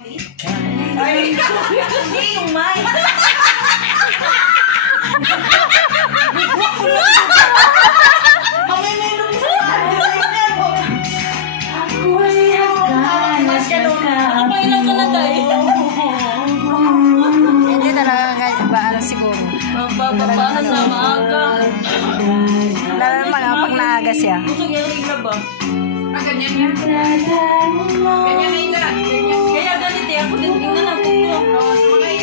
Ay, hindi yung mic. Mamimilong sa Kapailan ka na tayo. Hindi talaga kahit baano siguro. Paano na maaga? Lalo naman pag naaga siya. Gusto niya rin na ba? ganyan yan. Ganyan na ila. Kaya ganit eh. Ako din tingnan ako ko.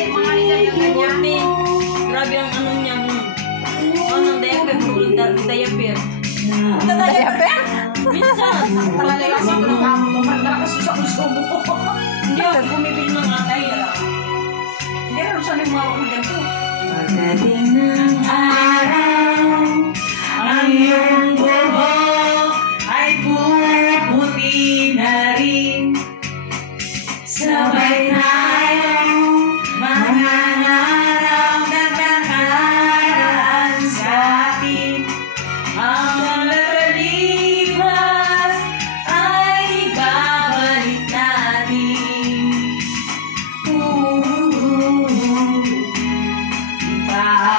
Mga ila na ganyan. Grabe ang ano niya. Anong diaper? Diaper. Diaper? Minsan. Palalayasin ko ng kamo mo. Malakas sa uso mo. Hindi ako bumibili ng atay. Hindi rin siya may mawak na ganito. Pagdating ng araw, ang iyong buhok ay puputi na rin. Sabay tayong mangangarap na nakaraan sa atin. Ang nakalipas ay babalik natin.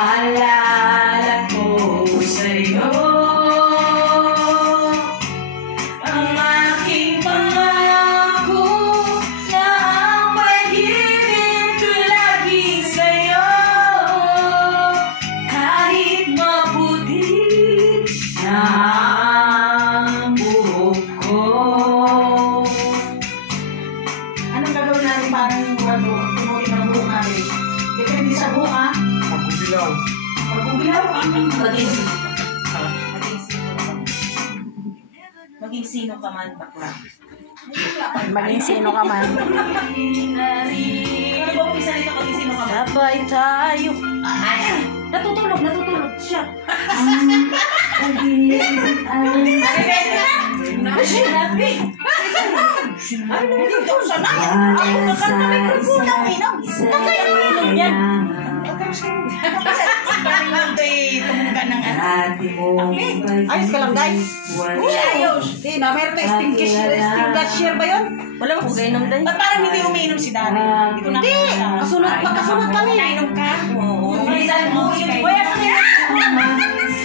Paalala ko sa'yo ang aking pangako na ang pag-ibig ko lagi sa'yo kahit maputi na ang buhok ko. Anong gagawin natin parang tumutin ang buhok natin? Depende sa buhok ha? Pagkubilaw. Pagkubilaw? Maging sino ka man, bakla. Maging sino ka man. Ano ba umpisa nito maging sino ka man? Sabay tayo. Natutulog siya. Ano dito? Sana? Ako kakanta may kulpuna mo inom. Kakaya mo inom yan. Ayos ka lang, guys. Ayos. Di na, mayroon tayong extinguisher ba yun? Wala ko gainom dahil. Ba't parang hindi umiinom si Dari? Hindi. Magkasunod kami. Nainom ka? Oo. Bilisan mo. Kuya,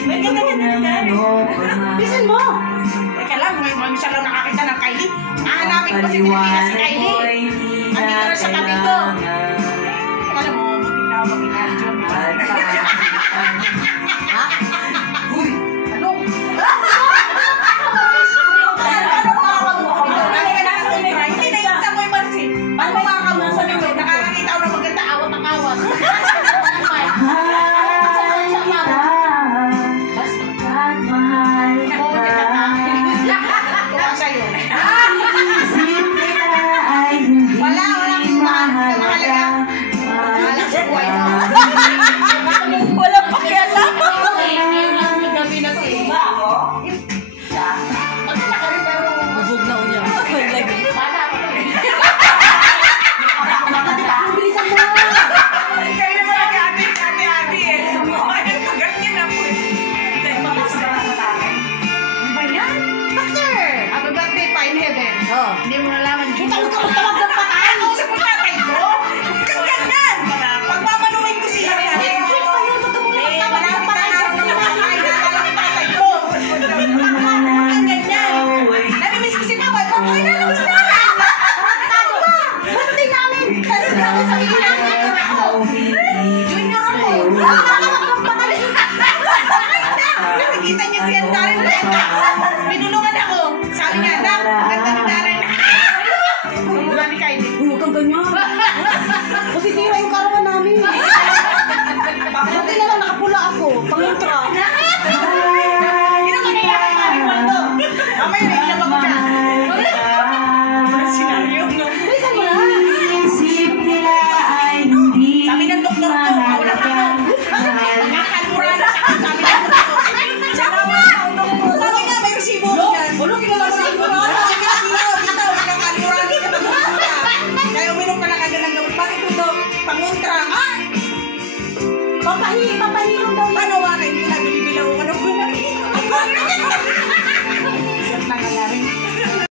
may ganda-ganda ni Dari. Bilisan mo. Teka lang, may siya lang nakakita ng Kylie. Hahanapin ko si Pilipinas si Kylie. Andito na sa tabi ko. Alam mo, ha? Uy! Ano? Hindi na isa mo yung pansin. Paano makakamuha mo? Nakakakita ko ng maganda awat ang awat. Basta't mahal ka. Sa'yo. Simple na ay hindi mahalaga. Wala sa buhay mo. Wala pakialam. Gabi na sa iba. Magkita ka rin pero Bubog na unya. Lagi. wala pa rin. Bilisan mo! Kayo naman ang ate eh. Ayun, ganyan na po eh. Ano ba yan? Pastor! Happy birthday pa in heaven. Hindi mo nalaman. Huwag ka magtawag ng patay. Ako sa patay ko. Huwag kang ganyan. Pagmamanuhin ko siya. Hindi pa yun. Huwag ka muna magtawag ng patay. Ang ganyan. Namimiss ko si Mama. Pagkakilala ko si Mama. Pagkakado ka. Birthday namin. Kasi ako sa ilan. Junior ako. Nakakapag ng patay. Nakikita niya si Andarin. Binulungan